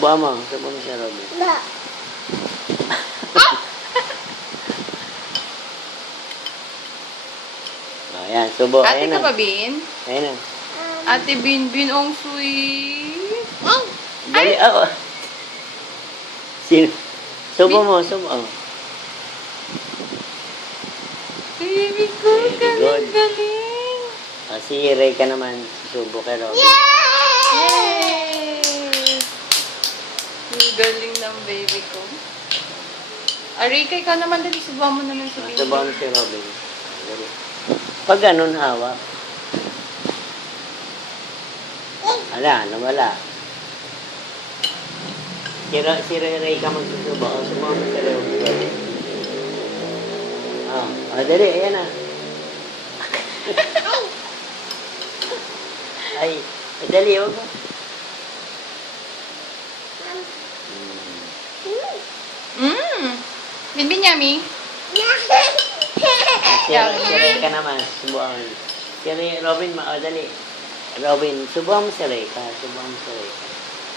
Subukan mo. Subukan mo si Robin. Ayan, subo. Ate Ayan ka na. ba, Bin? Ayan na. Ate Bin, ang sweet. Dali, ako. Sino? Subo mo, subo. Oh. Baby ko, Very good. galing. Si Ray ka naman. Subo kay Robin. Yay! Ang galing ng baby ko. Arika, ikaw naman dali. Subuhan mo naman si Bin. Subukan mo si Robin. Dali. Pag ganun, hawak. Ala, nawala. Si Ray ka magsusubo. O, subukan mo si Robin. Dali. Ayan na. Ay, dali. Huwag mo. Bin, yummy. Si Ray ka naman. Subukan. Si Ray, Robin, dali. Robin, subukan mo si Ray ka. Subukan mo si Ray ka.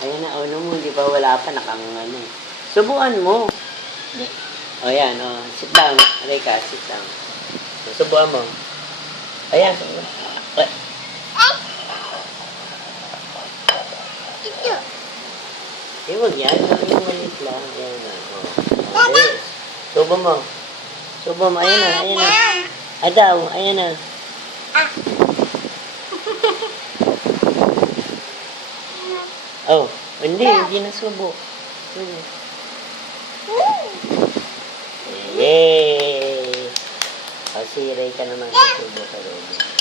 Ayan na, ano mo, di ba wala pa, nakangano. Subukan mo. O yan, sit down. Ray ka, sit down. Subukan mo. Ayan. Huwag yan. Yung maliit lang. Ayan na. Okay. Subo mo. Subo mo. Ayan na. Ayan na. Adaw. Ayan na. Oh. Hindi. Hindi na subo. Yay! Si Ray ka naman. Subo ka rin.